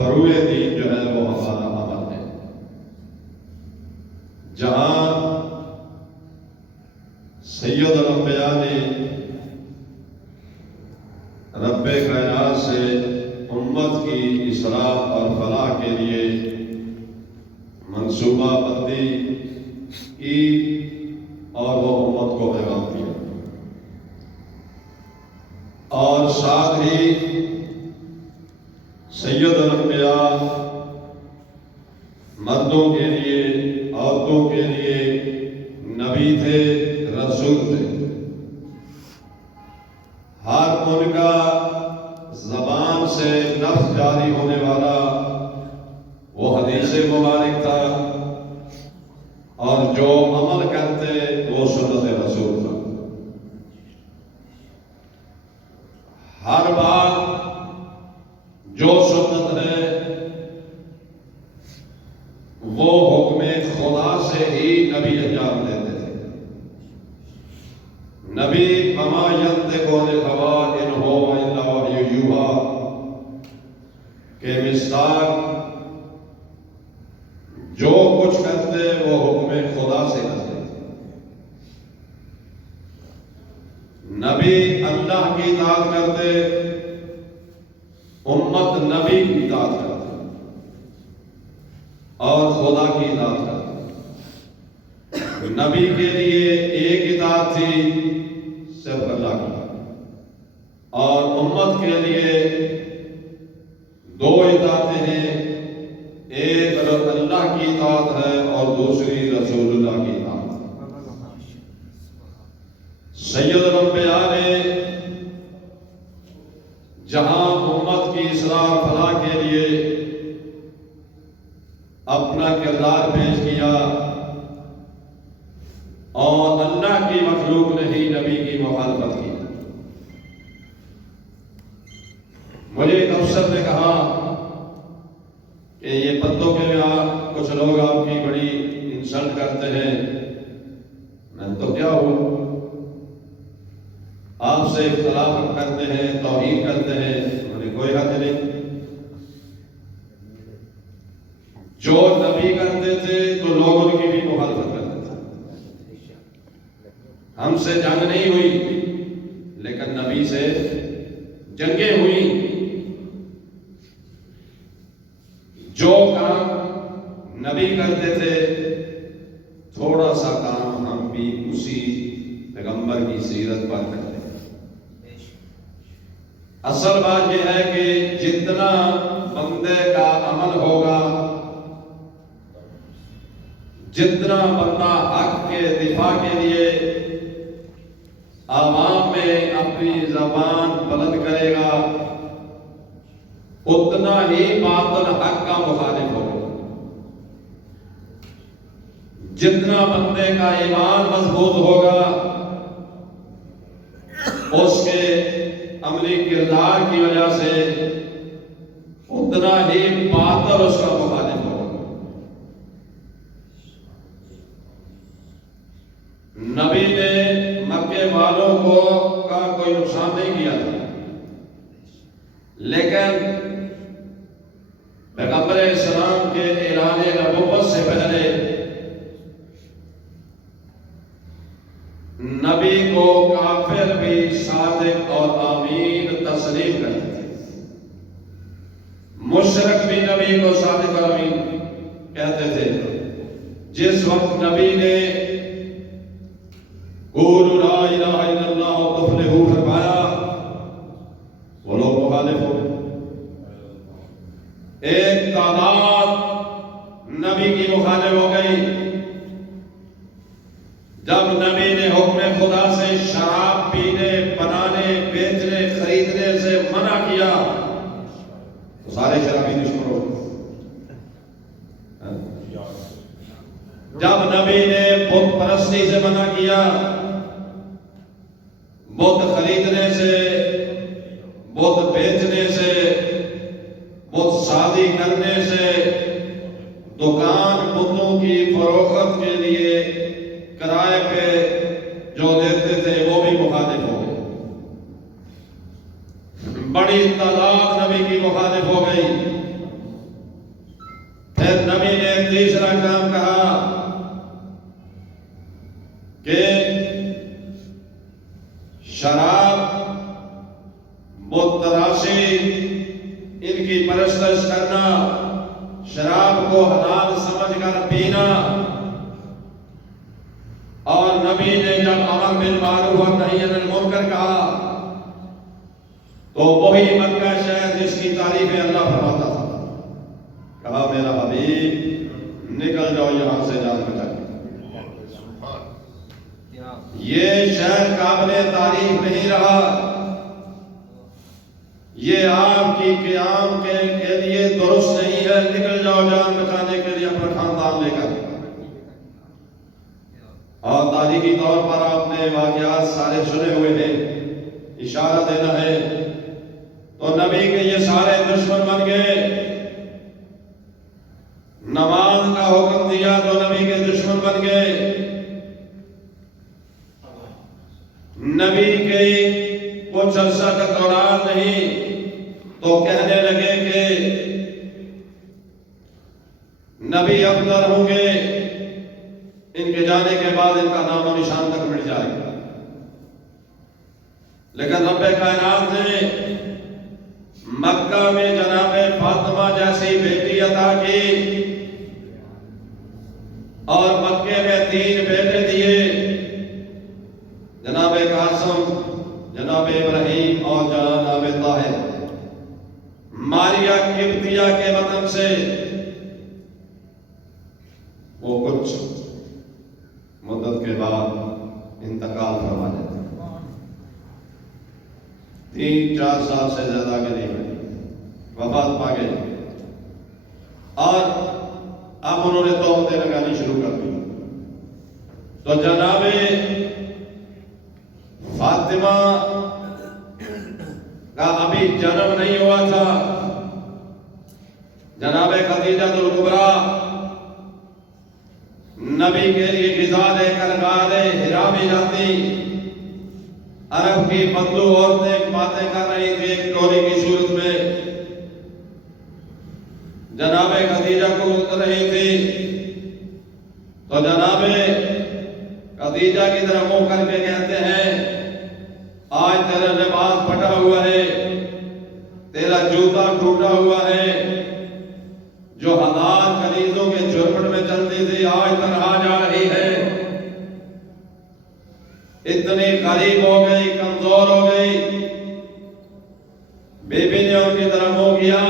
فروع دین جو ہے وہ ہمارا عمل ہے. جہاں سید الانبیاء نے رب کائنات سے امت کی اصلاح اور فلاح کے لیے منصوبہ بندی کی اور وہ امت کو پیغام دیا، اور ساتھ ہی سید الانبیاء مردوں کے لیے عورتوں کے لیے نبی تھے، رسول تھے. ہر ان کا زبان سے لفظ جاری ہونے والا وہ حدیث مبارک تھا، اور جو عمل کرتے وہ سنت رسول تھا. ہر بات جو سنت ہے وہ حکم خدا سے ہی نبی انجام دیتے تھے. نبی وما ينطق عن الهوى ان هو الا وحی یوحی کے مصداق جو کچھ کرتے وہ حکم خدا سے کرتے. نبی اللہ کی اطاعت کرتے، امت نبی کی اطاعت کرتے اور خدا کی اطاعت کرتے. نبی کے لیے ایک اطاعت تھی صرف اللہ کی، اور امت کے لیے دو اطاعتیں ہیں، ایک اللہ کی اطاعت ہے اور دوسری رسول اللہ کی اطاعت. سید الانبیاء نے جہاں امت کی اصلاح و فلاح کے لیے اپنا کردار پیش کیا، اور اللہ کی مخلوق نے ہی نبی کی مخالفت کی. مجھے ایک افسر نے کہا کہ یہ پتوں کے یہاں کچھ لوگ آپ کی بڑی انسلٹ کرتے ہیں. میں تو کیا ہوں، آپ سے اختلاف کرتے ہیں، توہین کرتے ہیں، مجھے کوئی حق نہیں. جو نبی کرتے تھے تو لوگ ان کی بھی مخالفت کرتے تھے. ہم سے جنگ نہیں ہوئی لیکن نبی سے جنگیں ہوئی. جو کام نبی کرتے تھے تھوڑا سا کام ہم بھی اسی پیغمبر کی سیرت پر کرتے ہیں. اصل بات یہ ہے کہ جتنا بندے کا عمل ہوگا، جتنا بندہ حق کے دفاع کے لیے عوام میں اپنی زبان بلند کرے گا، اتنا ہی باطل حق کا مخالف ہوگا. جتنا بندے کا ایمان مضبوط ہوگا، اس کے عملی کردار کی وجہ سے اتنا ہی باطل اس کا مخالف ہوگا. نبی نے مکے والوں کو کا کوئی نقصان نہیں کیا تھا، لیکن پیغمبر اسلام کے اعلان نبوت سے پہلے نبی کو کافر بھی صادق اور آمین تسلیم کرتے تھے. مشرک بھی نبی کو صادق اور امین کہتے تھے. جس وقت نبی نے قولوا لا الہ الا اللہ تفلحوا فرمایا، وہ لوگ مخالف ہو گئے. ایک تعداد نبی کی مخالف ہو گئی. جب نبی نے حکم خدا سے شراب پینے، بنانے، بیچنے، خریدنے سے منع کیا تو سارے شرابی دشمن ہو گئے. جب نبی نے بت پرستی سے منع کیا، بت خریدنے سے، بت بیچنے سے، بت شادی کرنے سے، دکان بتوں کی فروخت کے لیے کرائے پہ جو دیتے تھے وہ بھی مخالف ہو گئے. بڑی تعداد نبی کی مخالف ہو گئی. تیسرا کام کہا کہ شراب، بت تراشی، ان کی پرستش کرنا، شراب کو حلال سمجھ کر پینا، اور نبی نے جب امر بالمعروف اور نہی عن المنکر کہا تو وہی مکہ شہر جس کی تعریفیں اللہ فرماتا تھا، کہا میرا حبیب نکل جاؤ یہاں سے جان بچا کے۔ یہ شہر قابل تعریف نہیں رہا، یہ آپ کی قیام کے لیے درست نہیں ہے، نکل جاؤ جان بچانے کے لیے اپنا خاندان لے کر۔ اور تاریخی طور پر آپ نے واقعات سارے سنے ہوئے ہیں، اشارہ دینا ہے تو نبی کے یہ سارے دشمن بن گئے، نماز کا حکم دیا تو نبی کے دشمن بن گئے، نبی کے کچھ عرصہ تک اولاد نہیں تو کہنے لگے کہ نبی افضل ہوں گے، ان کے جانے کے بعد ان کا نام و نشان تک مٹ جائے گا۔ لیکن رب کائنات نے مکہ میں جناب فاطمہ جیسی بیٹی عطا کی اور مکے میں 3 بیٹے دیے، جناب قاسم، جناب ابراہیم اور جناب طاہر، ماریہ قبطیہ کے وطن سے۔ وہ کچھ مدت کے بعد انتقال فرما جاتے ہیں، 3-4 سال سے زیادہ کے نہیں ہوئے، وفات پا گئے، اور اب انہوں نے تہمتیں لگانی شروع کر دی۔ تو جناب فاطمہ کا ابھی جنم نہیں ہوا تھا، جناب خدیجہ الکبریٰ نبی کے لیے غذا لے کر غار حرا میں جاتی، عرب کی بدلو عورتیں باتیں کر رہی تھی ایک ٹولی کی صورت میں، جناب خدیجہ کو اتر رہی تھی تو جناب خدیجہ کی طرف منہ کر کے کہتے ہیں آج تیرا لباس پھٹا ہوا ہے، تیرا جوتا ٹوٹا ہوا ہے، جو 1000 کنیزوں کے جھرمٹ میں چلتی تھی آج تنہا جا رہی ہے، اتنی غریب ہو گئی، کمزور ہو گئی۔ بی بی نے ان کی طرف منہ کیا،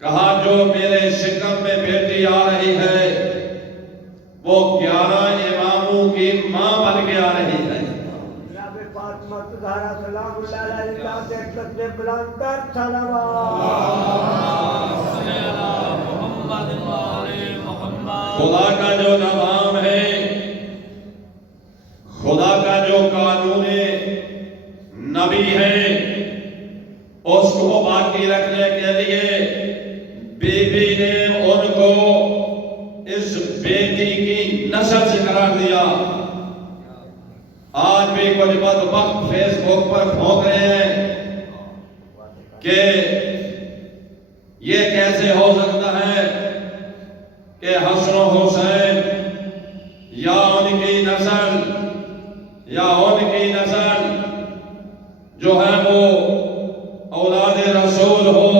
کہا جو میرے شکم میں بیٹی آ رہی ہے وہ 11 اماموں کی ماں بن کے آ رہی ہے۔ خدا کا جو نظام ہے، خدا کا جو قانون نبی ہے، اس کو باقی رکھنے کے لیے بی بی نے ان کو اس بیٹی کی نسل سے قرار دیا۔ آج بھی کچھ بدبخت فیس بک پر پھونک رہے ہیں کہ یہ کیسے ہو سکتا ہے کہ حسن و حسین یا ان کی نسل جو ہے وہ اولاد رسول ہو،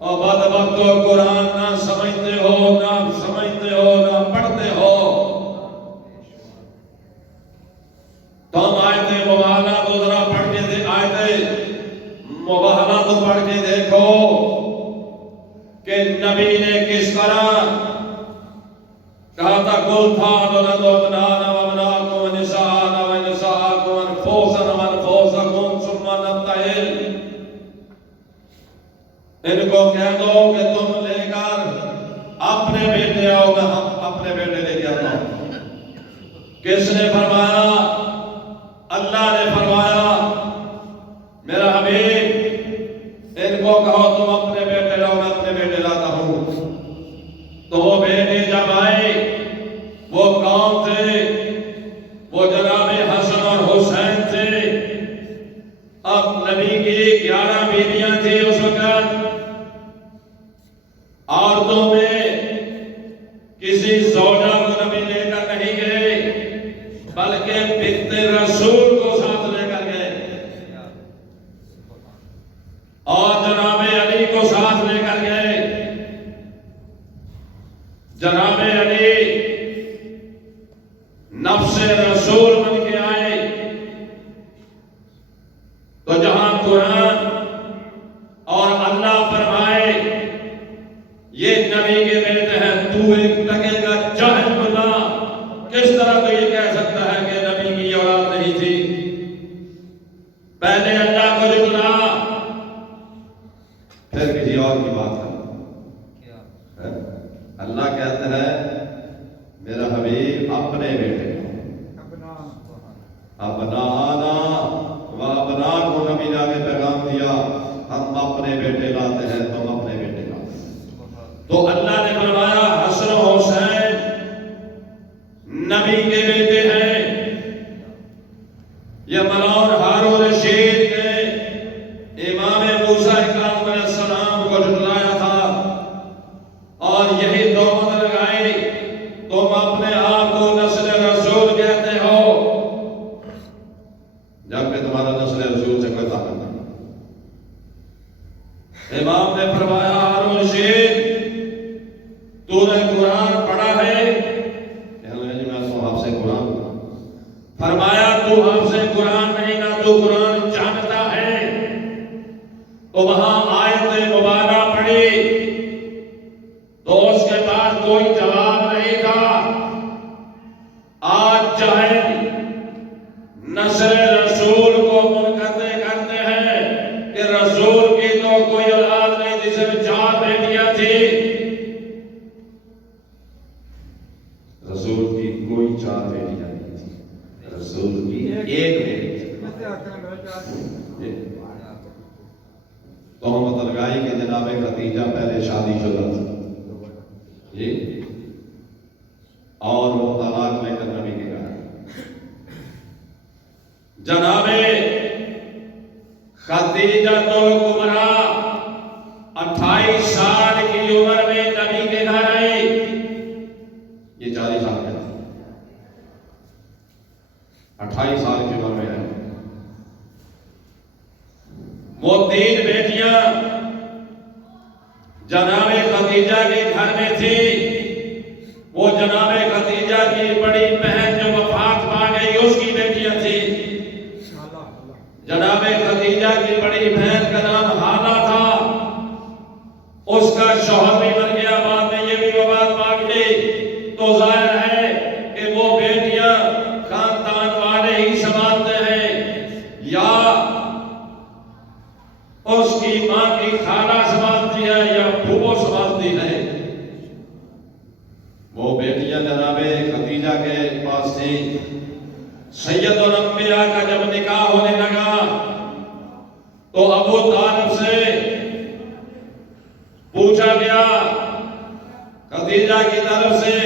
اور بدبخت قرآن نہ سمجھتے ہو، نہ پڑھتے ہو۔ تو ہم آیت مباہلہ کو ذرا پڑھ کے آیت مباہلہ کو پڑھ کے دیکھو کہ نبی نے کس طرح کہا تھا قل تعالوا ابناءنا وابناءکم ونساءنا ونساءکم وانفسنا وانفسکم ثم نبتہل۔ ان کو کہہ دو کہ تم لے کر اپنے بیٹے آؤ، میں ہم اپنے بیٹے لے کے آتا ہوں۔ کس نے فرمایا؟ اللہ نے فرمایا میرا حبیب ان کو کہو تم اپنے بیٹے لاؤ، میں اپنے بیٹے لاتا ہوں۔ تو وہ بیٹے جب آئے وہ کون تھے؟ وہ جناب حسن اور حسین تھے۔ اب نبی کی 11 بیویاں تھیں اس وقت، عورتوں میں پہلے اللہ کو جھٹلا پھر کسی اور کی بات کر. اللہ کہتا ہے میرا حبیب اپنے بیٹے ابنانا و ابنا کو نبی نے آگے پیغام دیا ہم اپنے بیٹے لاتے ہیں تم اپنے بیٹے لاتے ہیں. تو اللہ نے فرمایا حسن و حسین نبی کے بیٹے ہیں. یہ ملعون ہارون رشید نے امام موسیٰ کاظم علیہ السلام کو جھٹلایا تھا اور یہی تہمت لگائی تم اپنے آپ کو نسل رسول کہتے ہو جبکہ تمہارا نسل رسول سے کوئی تعلق نہیں. امام نے فرمایا ہارون رشید تو نے قرآن پڑھا ہے؟ کہنے لگے میں تو آپ سے قرآن. فرمایا تو آپ سے قرآن نہیں نہ تو قرآن جانتا ہے. تو وہاں آیت مبارکہ پڑھی تو اس کے بعد کوئی جواب نہیں تھا. آج چاہے نسل رسول کو منقطع کرتے ہیں کہ رسول کی تو کوئی اولاد نہیں جسے 4 بیٹیاں تھی. رسول کی کوئی 4 بیٹیاں نہیں تھی. رسول کی ایک بیٹی. تہمت لگائی کہ جناب خدیجہ پہلے شادی شدہ تھی جی اور وہ طلاق لے کر نبی کے گھر. جناب خدیجہ کبریٰ 28 سال کی عمر میں نبی کے گھر آئی. یہ 40 سال کے تھے. 28 سال کی عمر میں آئی. وہ 3 بیٹیاں جناب خدیجہ کے گھر میں تھی. وہ جناب خدیجہ کی بڑی بہن جو وفات پا گئی اس کی بیٹیاں تھی. جناب خدیجہ کی بڑی بہن کا نام حالہ تھا. اس کا شوہر بھی مر گیا. بعد میں یہ بھی وفات پا گئی. تو ظاہر ہے کہ وہ بیٹیاں خاندان والے ہی سنبھالتے ہیں یا اس کی ماں کی خالہ سنبھالتی ہے یا پھوپھو سنبھالتی ہے. وہ بیٹیاں جناب خدیجہ کے پاس تھیں. سید الانبیاء کا جب نکاح ہونے لگا تو ابو طالب سے پوچھا گیا خدیجہ کی طرف سے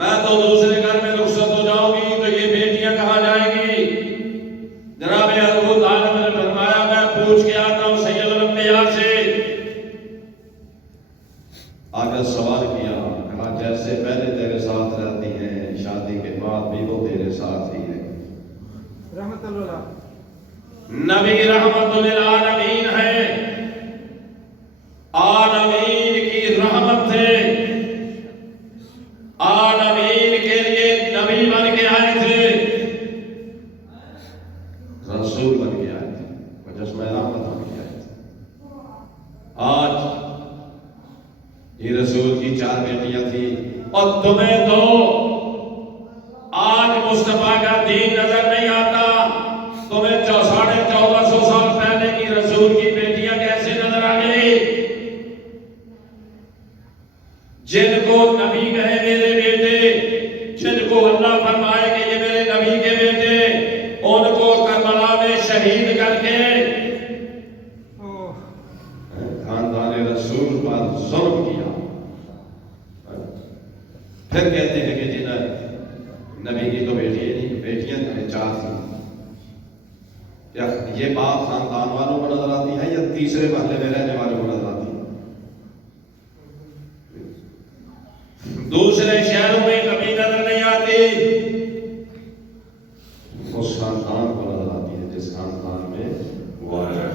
میں تو دوسرے گھر میں رخصت ہو جاؤں گی تو یہ بیٹیاں کہاں جائیں گی؟ جناب ابو طالب نے فرمایا میں پوچھ کے آتا ہوں سید الانبیاء سے. آگے سوال کیا کہا جیسے پہلے تیرے ساتھ رہتی ہیں شادی کے بعد بھی وہ تیرے ساتھ ہی ہے. رحمت اللہ نبی رحمت للعالمین ہے. عالمین کی رحمت تھے. عالمین کے لیے نبی بن کے آئے تھے. رسول بن کے آئے تھے. مجسمہ رحمت بن کے آئے تھے. آج یہ رسول کی 4 بیٹیاں تھیں اور تمہیں تو آج مصطفیٰ کا دین نظر نہیں آتا. تمہیں 1450 سال پہلے کی رسول کی بیٹیاں کیسے نظر آ گئی؟ جن کو نبی کہے میرے بیٹے, جن کو اللہ فرمائے کہ یہ میرے نبی کے بیٹے, ان کو کربلا میں شہید کر کے خاندان رسول پر ظلم کیا. پھر کہتے ہیں کہ جنہیں نبی کی تو بیٹیاں 4 تھیں. یہ بات خاندان والوں کو نظر آتی ہے یا تیسرے محلے میں رہنے والوں کو نظر آتی ہے؟ دوسرے شہروں میں کبھی نظر نہیں آتی. اس خاندان کو نظر آتی ہے جس خاندان میں وہ ہے.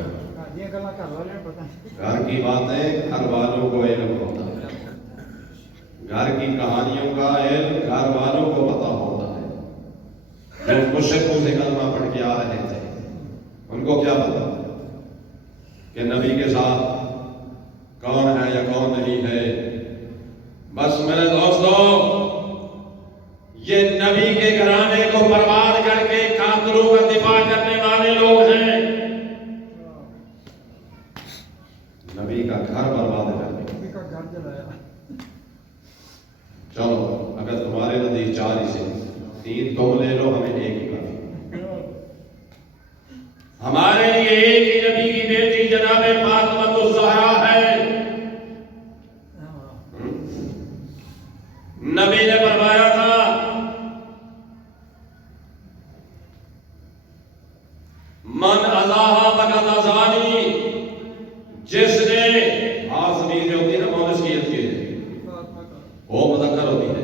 گھر کی باتیں گھر والوں کو علم ہوتا ہے. گھر کی کہانیوں کا علم گھر والوں کو پتا ہوتا ہے. جو مشرکوں سے کلمہ پڑھ کے آ رہے تھے ان کو کیا پتا کہ نبی کے ساتھ کون ہے یا کون نہیں ہے. بس میرے دوستو, یہ نبی کے گھرانے کو برباد کر کے قاتلوں کا دفاع کرنے والے لوگ ہمارے لیے ایک ہی نبی کی بیٹی جناب فاطمہ الزہرا ہے۔ نبی نے فرمایا تھا من ازاہا فقد ازانی، جس نے ضمیر جو ہوتی ہے نا مونس کی ہوتی ہے، وہ مذکر ہوتی ہے،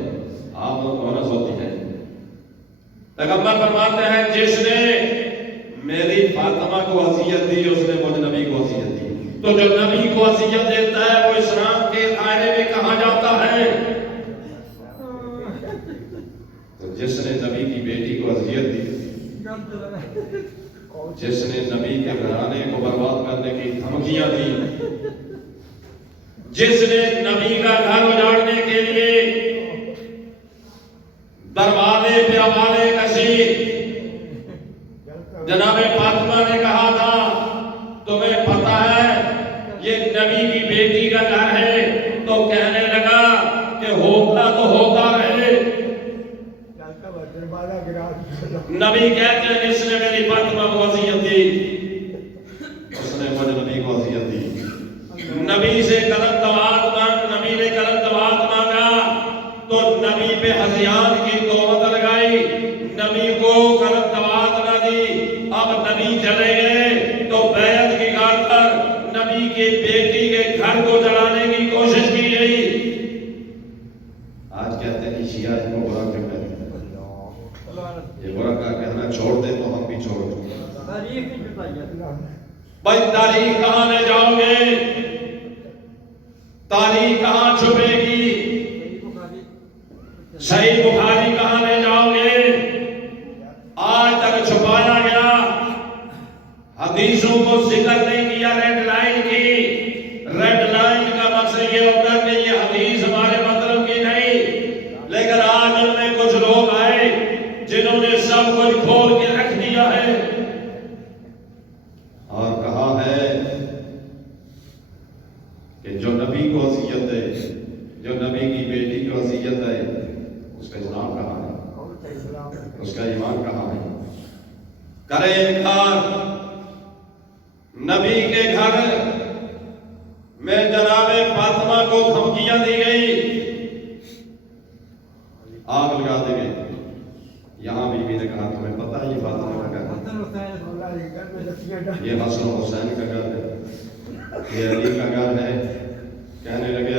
آپ مونس ہوتی ہے۔ پیغمبر فرماتے ہیں جس نے میری فاطمہ کو اذیت دی اس نے مجھ نبی کو اذیت دی۔ تو جو نبی کو اذیت دیتا ہے وہ اسلام کے دائرے میں کہاں جاتا ہے؟ تو جس نے نبی کی بیٹی کو اذیت دی، جس نے نبی کے گھرانے کو برباد کرنے کی دھمکیاں دی، جس نے نبی کا گھر اجاڑنے کے لیے دروازے پہ آوازیں کشی، جناب فاطمہ نے کہا تھا تمہیں پتہ ہے یہ نبی کی بیٹی کا گھر ہے، تو کہنے لگا کہ ہوتا تو ہوتا رہے۔ نبی کہتے ہیں جس نے میری فاطمہ کو اذیت دی اس نے مجھ نبی کو اذیت دی۔ نبی سے قلم دوات نبی نے قلم دوات مانگا تو نبی پہ ہذیان کی تہمت لگائی، نبی کو قلم دوات نہ دی۔ اب نبی چلے گئے تو بیعت کی خاطر نبی کی بیٹی کے گھر کو جلانے کی کوشش کی گئی۔ آج کہتے ہیں شیعہ ان کو برا کیوں کہتے ہیں؟ یہ برا کا کہنا چھوڑ دے تو ہم بھی چھوڑ دیں۔ بھائی تاریخ کہاں لے جاؤ گے؟ تاریخ کہاں چھپے گی؟ صحیح بخاری کہاں لے جاؤ گے؟ آج تک چھپایا گیا، حدیثوں کو ذکر نہیں کیا ریڈ لائن کی۔ ریڈ لائن کا مقصد یہ ہوتا ہے کہ یہ حدیث ہمارے مطلب کی نہیں، لیکن آج ان میں کچھ لوگ آئے جنہوں نے سب کچھ کھول کے رکھ دیا ہے اور کہا ہے کہ جو نبی کو اذیت ہے، جو نبی کی بیٹی کو اذیت ہے، اس کا اسلام کہاں ہے؟ اس کا ایمان کہاں ہے؟ کرے انکار۔ نبی کے گھر میں جناب فاطمہ کو دھمکیاں دی گئی، آگ لگا دی گئی۔ یہاں بی بی نے کہا تمہیں پتہ ہے یہ فاطمہ کا گھر ہے، یہ حسن و حسین کا گھر ہے، یہ علی کا گھر ہے۔ کہنے لگے